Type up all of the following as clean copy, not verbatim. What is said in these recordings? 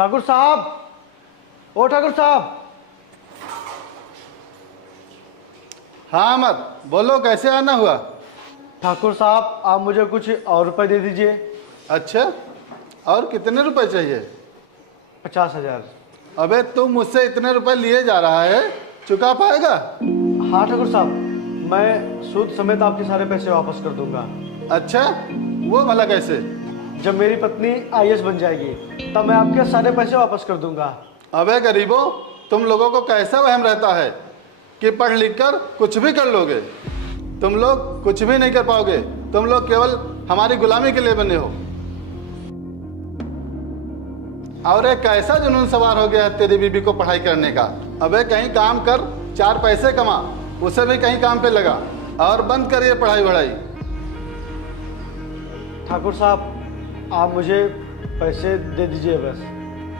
ठाकुर साहब, ओ ठाकुर साहब। हाँ अमर, बोलो कैसे आना हुआ? ठाकुर साहब, आप मुझे कुछ और रुपए दे दीजिए। अच्छा, और कितने रुपए चाहिए? 50,000। अबे तुम मुझसे इतने रुपए लिए जा रहा है, चुका पाएगा? हाँ ठाकुर साहब, मैं सूद समेत आपके सारे पैसे वापस कर दूंगा। अच्छा, वो भला कैसे? जब मेरी पत्नी आईएएस बन जाएगी तब मैं आपके सारे पैसे वापस कर दूंगा। अबे गरीबों, तुम लोगों को कैसा वहम रहता है कि पढ़ लिख कर कुछ भी कर लोगे? तुम लोग कुछ भी नहीं कर पाओगे। तुम लोग केवल हमारी गुलामी के लिए बने हो। और एक कैसा जुनून सवार हो गया है तेरी बीबी को पढ़ाई करने का। अबे कहीं काम कर, 4 पैसे कमा, उसे भी कहीं काम पे लगा और बंद कर ये पढ़ाई वढ़ाई। ठाकुर साहब, आप मुझे पैसे दे दीजिए बस।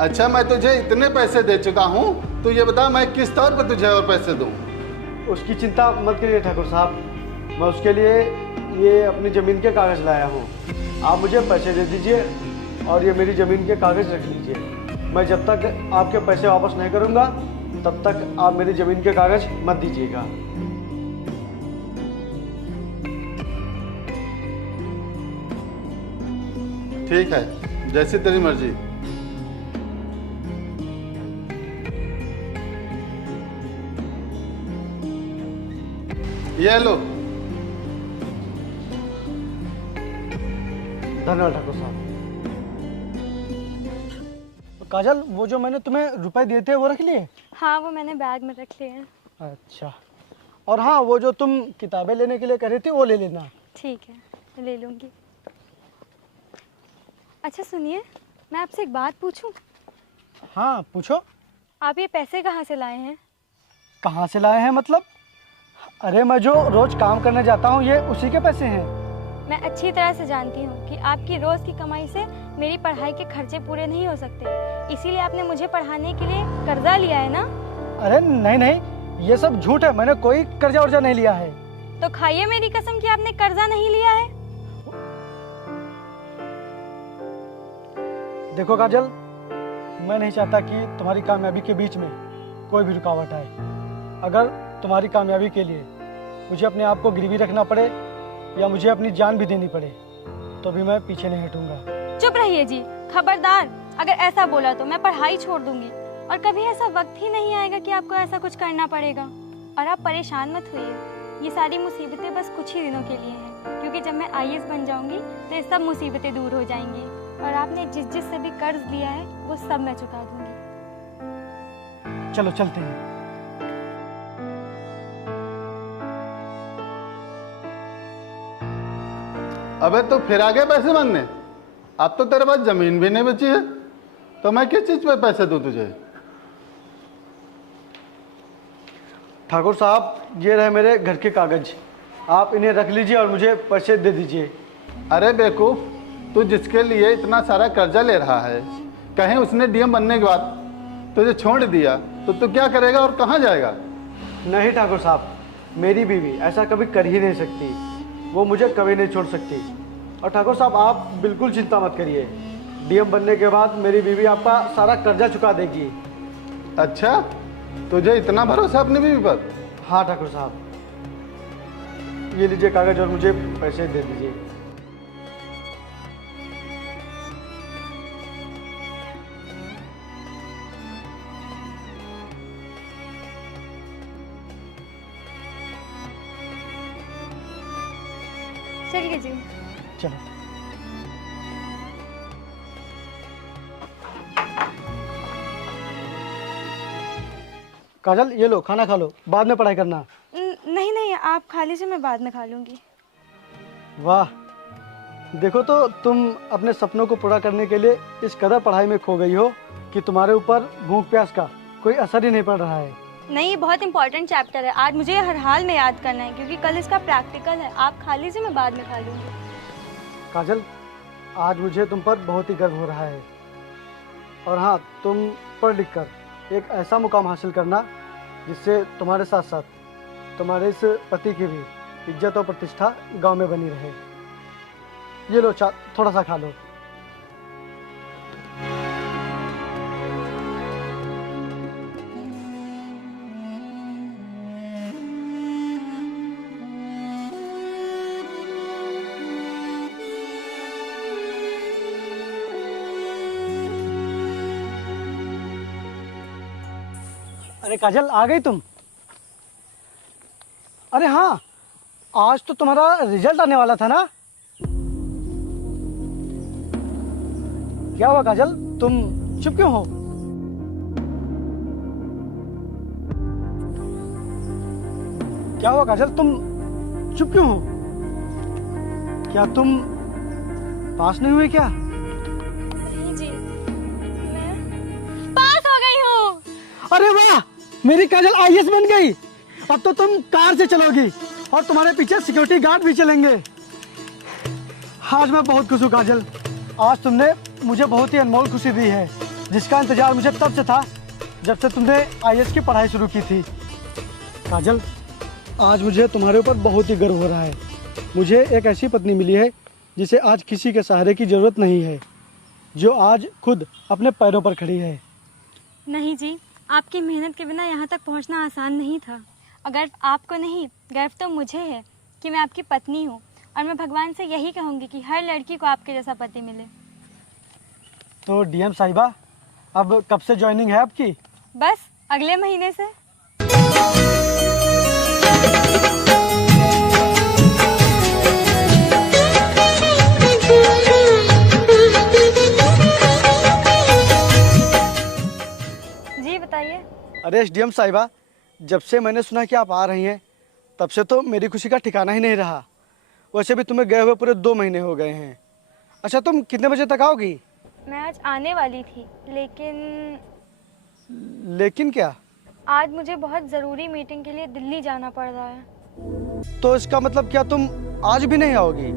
अच्छा, मैं तुझे इतने पैसे दे चुका हूँ, तो ये बता मैं किस तौर पर तुझे और पैसे दूँ? उसकी चिंता मत करिए ठाकुर साहब, मैं उसके लिए ये अपनी ज़मीन के कागज़ लाया हूँ। आप मुझे पैसे दे दीजिए और ये मेरी ज़मीन के कागज़ रख लीजिए। मैं जब तक आपके पैसे वापस नहीं करूँगा तब तक आप मेरी ज़मीन के कागज़ मत दीजिएगा। ठीक है, जैसी तेरी मर्जी। ये लो। धन्यवाद ठाकुर साहब। काजल, वो जो मैंने तुम्हें रुपए दिए थे वो रख लिए? हाँ, वो मैंने बैग में रख लिए हैं। अच्छा, और हाँ, वो जो तुम किताबें लेने के लिए कह रही थी वो ले लेना। ठीक है, मैं ले लूँगी। अच्छा सुनिए, मैं आपसे एक बात पूछूं? हाँ पूछो। आप ये पैसे कहाँ से लाए हैं? कहाँ से लाए हैं मतलब? अरे मैं जो रोज काम करने जाता हूँ ये उसी के पैसे हैं। मैं अच्छी तरह से जानती हूँ कि आपकी रोज़ की कमाई से मेरी पढ़ाई के खर्चे पूरे नहीं हो सकते, इसीलिए आपने मुझे पढ़ाने के लिए कर्जा लिया है ना? अरे नहीं नहीं, ये सब झूठ है, मैंने कोई कर्जा वर्जा नहीं लिया है। तो खाइए मेरी कसम कि आपने कर्जा नहीं लिया है। देखो काजल, मैं नहीं चाहता कि तुम्हारी कामयाबी के बीच में कोई भी रुकावट आए। अगर तुम्हारी कामयाबी के लिए मुझे अपने आप को गिरवी रखना पड़े या मुझे अपनी जान भी देनी पड़े तो भी मैं पीछे नहीं हटूंगा। चुप रहिए जी, खबरदार, अगर ऐसा बोला तो मैं पढ़ाई छोड़ दूंगी और कभी ऐसा वक्त ही नहीं आएगा कि आपको ऐसा कुछ करना पड़ेगा। और आप परेशान मत होइए, ये सारी मुसीबतें बस कुछ ही दिनों के लिए हैं, क्योंकि जब मैं आईएएस बन जाऊंगी तो ये सब मुसीबतें दूर हो जाएंगी और आपने जिस जिस से भी कर्ज लिया है वो सब मैं चुका दूंगी। चलो चलते हैं। अबे तो फिर आगे पैसे मांगने? अब तो तेरे पास जमीन भी नहीं बची है, तो मैं किस चीज पे पैसे दूं तुझे? ठाकुर साहब, ये रहे मेरे घर के कागज, आप इन्हें रख लीजिए और मुझे पैसे दे दीजिए। अरे बेवकूफ, तू जिसके लिए इतना सारा कर्जा ले रहा है, कहीं उसने डीएम बनने के बाद तुझे छोड़ दिया तो तू क्या करेगा और कहाँ जाएगा? नहीं ठाकुर साहब, मेरी बीवी ऐसा कभी कर ही नहीं सकती, वो मुझे कभी नहीं छोड़ सकती। और ठाकुर साहब, आप बिल्कुल चिंता मत करिए, डीएम बनने के बाद मेरी बीवी आपका सारा कर्जा चुका देगी। अच्छा, तुझे इतना भरोसा अपनी बीवी पर? हाँ ठाकुर साहब, ये लीजिए कागज और मुझे पैसे दे दीजिए। चलिए जी। चलो। काजल, ये लो, खाना खा लो, बाद में पढ़ाई करना। नहीं नहीं, आप खा लीजिए, मैं बाद में खा लूँगी। वाह, देखो तो तुम अपने सपनों को पूरा करने के लिए इस कदर पढ़ाई में खो गई हो कि तुम्हारे ऊपर भूख प्यास का कोई असर ही नहीं पड़ रहा है। नहीं, ये बहुत इंपॉर्टेंट चैप्टर है, आज मुझे हर हाल में याद करना है क्योंकि कल इसका प्रैक्टिकल है। आप खा लीजिए, मैं बाद में खा लूँगी। काजल, आज मुझे तुम पर बहुत ही गर्व हो रहा है। और हाँ, तुम पढ़ लिख कर एक ऐसा मुकाम हासिल करना जिससे तुम्हारे साथ साथ तुम्हारे इस पति की भी इज्जत और प्रतिष्ठा गांव में बनी रहे। ये लो, थोड़ा सा खा लो। अरे काजल, आ गई तुम? अरे हाँ, आज तो तुम्हारा रिजल्ट आने वाला था ना? क्या हुआ काजल, तुम चुप क्यों हो? क्या हुआ काजल, तुम चुप क्यों हो? क्या तुम पास नहीं हुए क्या? नहीं जी, मैं पास हो गई हूँ। अरे वाह, मेरी काजल आईएएस बन गई। अब तो तुम कार से चलोगी और तुम्हारे पीछे सिक्योरिटी गार्ड भी चलेंगे। आज मैं बहुत खुश हूँ काजल। आज तुमने मुझे बहुत ही अनमोल खुशी दी है, जिसका इंतजार मुझे तब से था जब से तुमने आईएएस की पढ़ाई शुरू की थी। काजल, आज मुझे तुम्हारे ऊपर बहुत ही गर्व हो रहा है। मुझे एक ऐसी पत्नी मिली है जिसे आज किसी के सहारे की ज़रूरत नहीं है, जो आज खुद अपने पैरों पर खड़ी है। नहीं जी, आपकी मेहनत के बिना यहाँ तक पहुँचना आसान नहीं था। अगर आपको नहीं, गर्व तो मुझे है कि मैं आपकी पत्नी हूँ, और मैं भगवान से यही कहूँगी कि हर लड़की को आपके जैसा पति मिले। तो डीएम साहिबा, अब कब से ज्वाइनिंग है आपकी? बस अगले महीने से। जी बताइए। अरे डीएम साहिबा, जब से मैंने सुना कि आप आ रही हैं, तब से तो मेरी खुशी का ठिकाना ही नहीं रहा। वैसे भी तुम्हें गए हुए पूरे 2 महीने हो गए हैं। अच्छा, तुम कितने बजे तक आओगी? मैं आज आने वाली थी, लेकिन क्या? आज मुझे बहुत ज़रूरी मीटिंग के लिए दिल्ली जाना पड़ रहा है। तो इसका मतलब क्या तुम आज भी नहीं आओगी?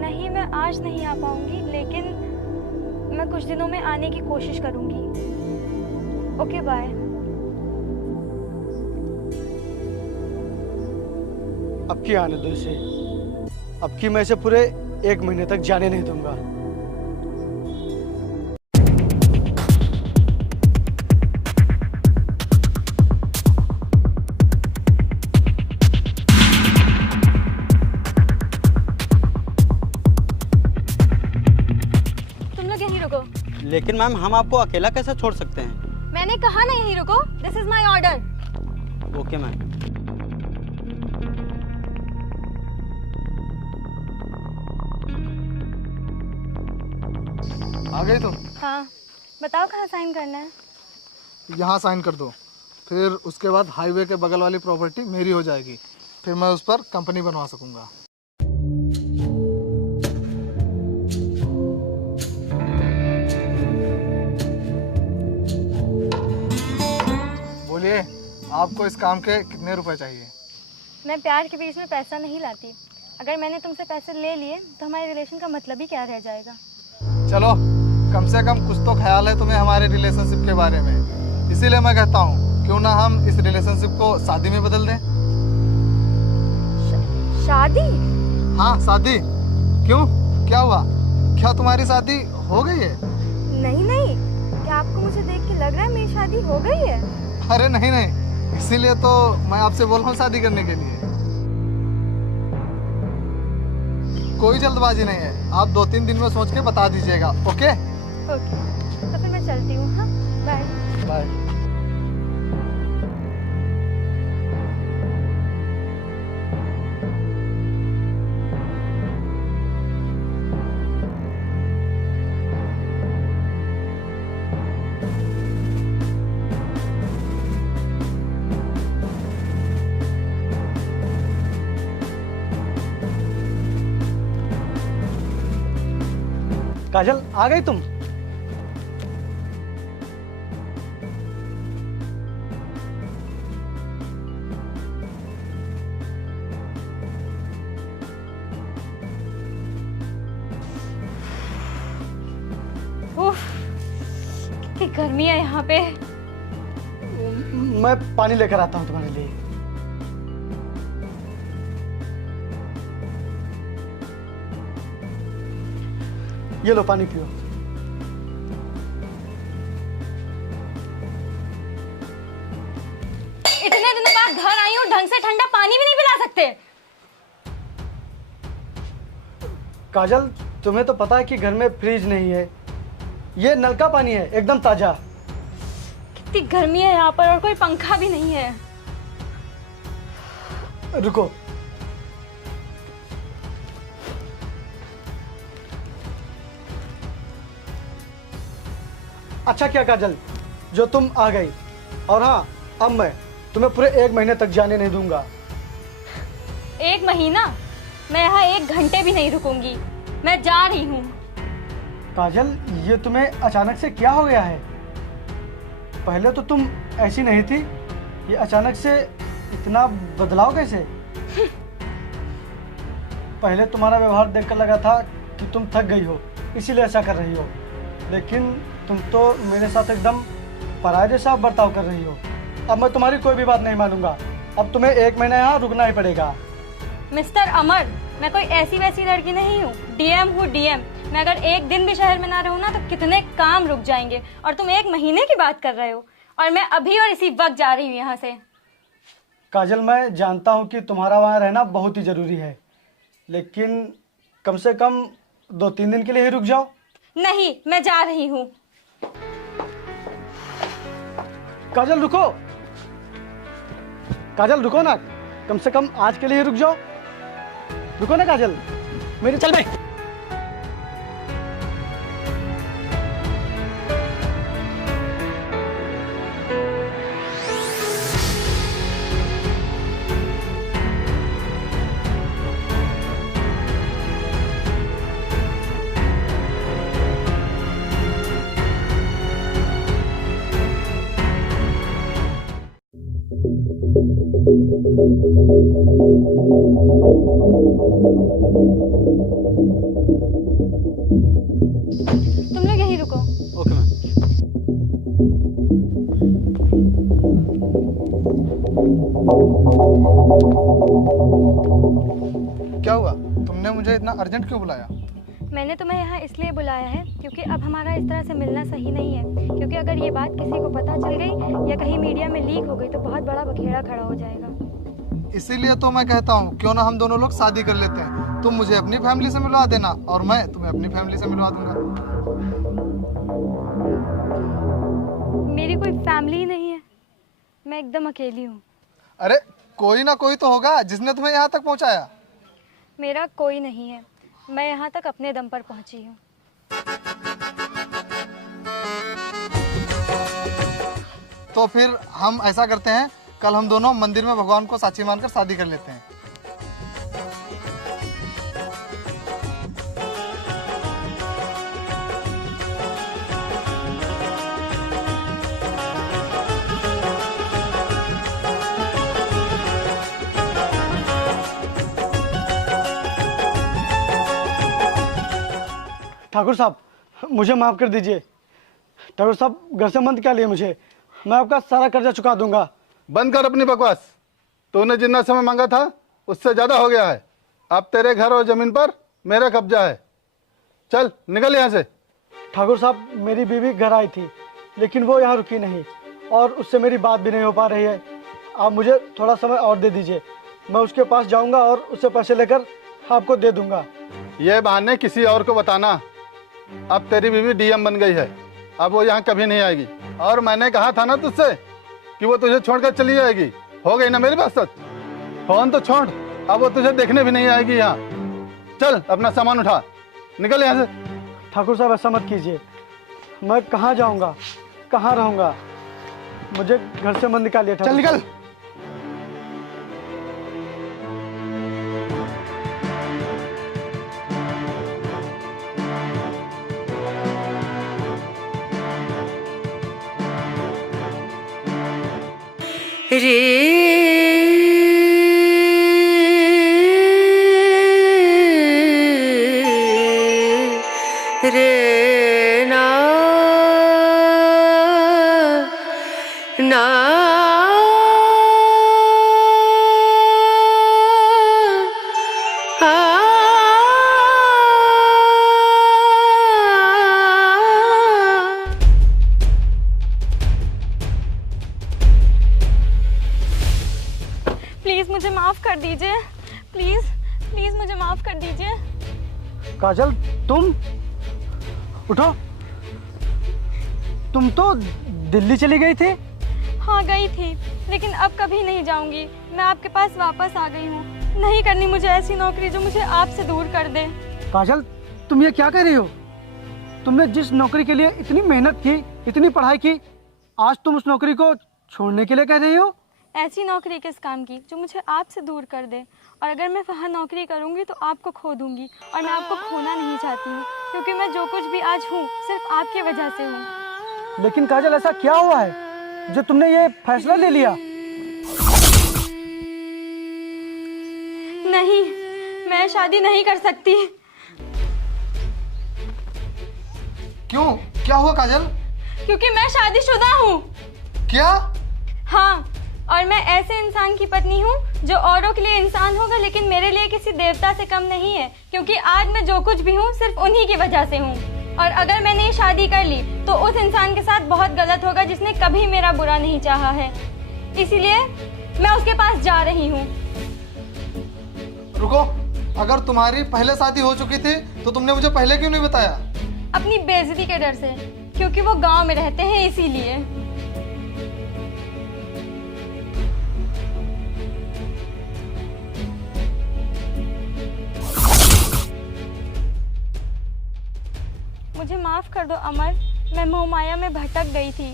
नहीं, मैं आज नहीं आ पाऊंगी, लेकिन मैं कुछ दिनों में आने की कोशिश करूंगी। Okay, bye. अब की आने दो इसे। अब की मैं इसे पूरे 1 महीने तक जाने नहीं दूंगा। तुम लोग यहीं रुको। लेकिन मैम, हम आपको अकेला कैसे छोड़ सकते हैं? मैंने कहा ना यहीं रुको। This is my order. Okay ma'am. आ गई तुम? हाँ, बताओ कहाँ साइन करना है? यहाँ साइन कर दो, फिर उसके बाद हाईवे के बगल वाली प्रॉपर्टी मेरी हो जाएगी। फिर मैं उस पर कंपनी बनवा सकूंगा। बोलिए, आपको इस काम के कितने रुपए चाहिए? मैं प्यार के बीच में पैसा नहीं लाती। अगर मैंने तुमसे पैसे ले लिए तो हमारे रिलेशन का मतलब ही क्या रह जाएगा? चलो, कम से कम कुछ तो ख्याल है तुम्हें हमारे रिलेशनशिप के बारे में। इसीलिए मैं कहता हूँ, क्यों ना हम इस रिलेशनशिप को शादी में बदल दें। शादी? हाँ, शादी। क्यों, क्या हुआ? क्या तुम्हारी शादी हो गई है? नहीं नहीं, क्या आपको मुझे देख के लग रहा है मेरी शादी हो गई है? अरे नहीं नहीं, इसीलिए तो मैं आपसे बोल रहा हूँ शादी करने के लिए। कोई जल्दबाजी नहीं है, आप 2-3 दिन में सोच के बता दीजिएगा। ओके ओके, तो फिर मैं चलती हूँ। हाँ, बाय बाय। काजल, आ गई तुम? उफ, कितनी गर्मी है यहाँ पे। मैं पानी लेकर आता हूँ तुम्हारे लिए। ये लो, पानी पियो। इतने दिनों बाद घर आई हूँ, ढंग से ठंडा पानी भी नहीं पिला सकते? काजल, तुम्हें तो पता है कि घर में फ्रिज नहीं है। ये नल का पानी है, एकदम ताजा। कितनी गर्मी है यहाँ पर और कोई पंखा भी नहीं है। रुको, अच्छा क्या काजल जो तुम आ गई, और हाँ अब मैं तुम्हें पूरे 1 महीने तक जाने नहीं दूंगा। 1 महीना? मैं यहाँ 1 घंटे भी नहीं रुकूंगी, मैं जा रही हूँ। काजल ये तुम्हें अचानक से क्या हो गया है? पहले तो तुम ऐसी नहीं थी, ये अचानक से इतना बदलाव कैसे? पहले तुम्हारा व्यवहार देखकर लगा था कि तुम थक गई हो इसीलिए ऐसा कर रही हो, लेकिन तुम तो मेरे साथ एकदम पराये जैसा बर्ताव कर रही हो। अब मैं तुम्हारी कोई भी बात नहीं मानूंगा, अब तुम्हें 1 महीना यहाँ रुकना ही पड़ेगा। मिस्टर अमर, मैं कोई ऐसी वैसी लड़की नहीं हूँ, डीएम हूँ डीएम। मैं अगर 1 दिन भी शहर में ना रहूँ ना तो कितने काम रुक जाएंगे, और तुम 1 महीने की बात कर रहे हो, और मैं अभी और इसी वक्त जा रही हूँ यहाँ से। काजल मैं जानता हूँ कि तुम्हारा वहाँ रहना बहुत ही ज़रूरी है, लेकिन कम से कम 2-3 दिन के लिए ही रुक जाओ। नहीं, मैं जा रही हूँ। काजल रुको, काजल रुको ना, कम से कम आज के लिए ही रुक जाओ। रुको ना काजल, मेरी चल बे। तुम लोग यहीं रुको। Okay ma'am. क्या हुआ, तुमने मुझे इतना अर्जेंट क्यों बुलाया? मैंने तुम्हें यहाँ इसलिए बुलाया है क्योंकि अब हमारा इस तरह से मिलना सही नहीं है, क्योंकि अगर ये बात किसी को पता चल गई या कहीं मीडिया में लीक हो गई तो बहुत बड़ा बखेड़ा खड़ा हो जाएगा। इसीलिए तो मैं कहता हूँ क्यों ना हम दोनों लोग शादी कर लेते हैं। तुम मुझे अपनी फैमिली से मिलवा देना और मैं तुम्हें अपनी फैमिली से मिलवा दूंगा। मेरी कोई फैमिली ही नहीं है, मैं एकदम अकेली हूँ। अरे कोई ना कोई तो होगा जिसने तुम्हें यहाँ तक पहुँचाया। मेरा कोई नहीं है, मैं यहाँ तक अपने दम पर पहुँची हूँ। तो फिर हम ऐसा करते हैं, कल हम दोनों मंदिर में भगवान को साक्षी मानकर शादी कर लेते हैं। ठाकुर साहब मुझे माफ़ कर दीजिए। ठाकुर साहब घर से मंद क्या लिए मुझे, मैं आपका सारा कर्जा चुका दूंगा। बंद कर अपनी बकवास। तूने जितना समय मांगा था उससे ज़्यादा हो गया है। अब तेरे घर और ज़मीन पर मेरा कब्जा है। चल निकल यहाँ से। ठाकुर साहब मेरी बीवी घर आई थी, लेकिन वो यहाँ रुकी नहीं और उससे मेरी बात भी नहीं हो पा रही है। आप मुझे थोड़ा समय और दे दीजिए, मैं उसके पास जाऊँगा और उससे पैसे लेकर आपको दे दूँगा। ये बहाने किसी और को बताना। अब तेरी बीवी डीएम बन गई है, अब वो यहाँ कभी नहीं आएगी। और मैंने कहा था ना तुझसे कि वो तुझे छोड़कर चली जाएगी। हो गई ना मेरी बात सच? फोन तो छोड़, अब वो तुझे देखने भी नहीं आएगी यहाँ। चल अपना सामान उठा, निकल यहाँ से। ठाकुर साहब ऐसा मत कीजिए, मैं कहाँ जाऊँगा, कहाँ रहूँगा? मुझे घर से मत निकालिए। चल निकल। रे ना ना प्लीज़ मुझे माफ़ कर दीजिए, प्लीज़ प्लीज़ मुझे माफ़ कर दीजिए। काजल तुम उठो, तुम तो दिल्ली चली गई थी? हाँ गई थी, लेकिन अब कभी नहीं जाऊंगी। मैं आपके पास वापस आ गई हूँ। नहीं करनी मुझे ऐसी नौकरी जो मुझे आपसे दूर कर दे। काजल, तुम ये क्या कर रही हो? तुमने जिस नौकरी के लिए इतनी मेहनत की, इतनी पढ़ाई की, आज तुम उस नौकरी को छोड़ने के लिए कह रही हो? ऐसी नौकरी किस काम की जो मुझे आपसे दूर कर दे। और अगर मैं वहाँ नौकरी करूँगी तो आपको खो दूँगी, और मैं आपको खोना नहीं चाहती हूँ, क्योंकि मैं जो कुछ भी आज हूँ सिर्फ आपकी वजह से हूँ। लेकिन काजल, ऐसा क्या हुआ है जो तुमने ये फैसला ले लिया? नहीं, मैं शादी नहीं कर सकती। क्यों, क्या हुआ काजल? क्योंकि मैं शादीशुदा हूँ। क्या? हाँ, और मैं ऐसे इंसान की पत्नी हूँ जो औरों के लिए इंसान होगा, लेकिन मेरे लिए किसी देवता से कम नहीं है, क्योंकि आज मैं जो कुछ भी हूँ सिर्फ उन्हीं की वजह से हूँ। और अगर मैंने ये शादी कर ली तो उस इंसान के साथ बहुत गलत होगा जिसने कभी मेरा बुरा नहीं चाहा है। इसीलिए मैं उसके पास जा रही हूँ। रुको, अगर तुम्हारी पहले शादी हो चुकी थी तो तुमने मुझे पहले क्यों नहीं बताया? अपनी बेइज्जती के डर से, क्योंकि वो गांव में रहते हैं इसीलिए। मुझे माफ कर दो अमर, मैं मोहमाया में भटक गई थी,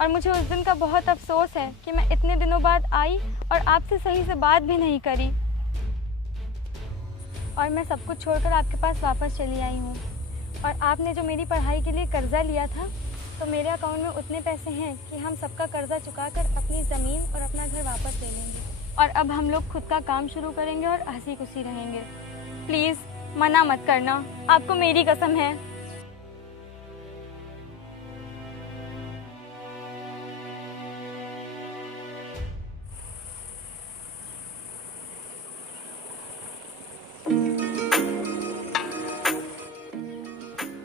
और मुझे उस दिन का बहुत अफसोस है कि मैं इतने दिनों बाद आई और आपसे सही से बात भी नहीं करी, और मैं सब कुछ छोड़कर आपके पास वापस चली आई हूँ। और आपने जो मेरी पढ़ाई के लिए कर्जा लिया था, तो मेरे अकाउंट में उतने पैसे हैं कि हम सबका कर्जा चुकाकर अपनी ज़मीन और अपना घर वापस ले लेंगे, और अब हम लोग खुद का काम शुरू करेंगे और हंसी खुशी रहेंगे। प्लीज़ मना मत करना, आपको मेरी कसम है।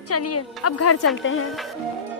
चलिए अब घर चलते हैं।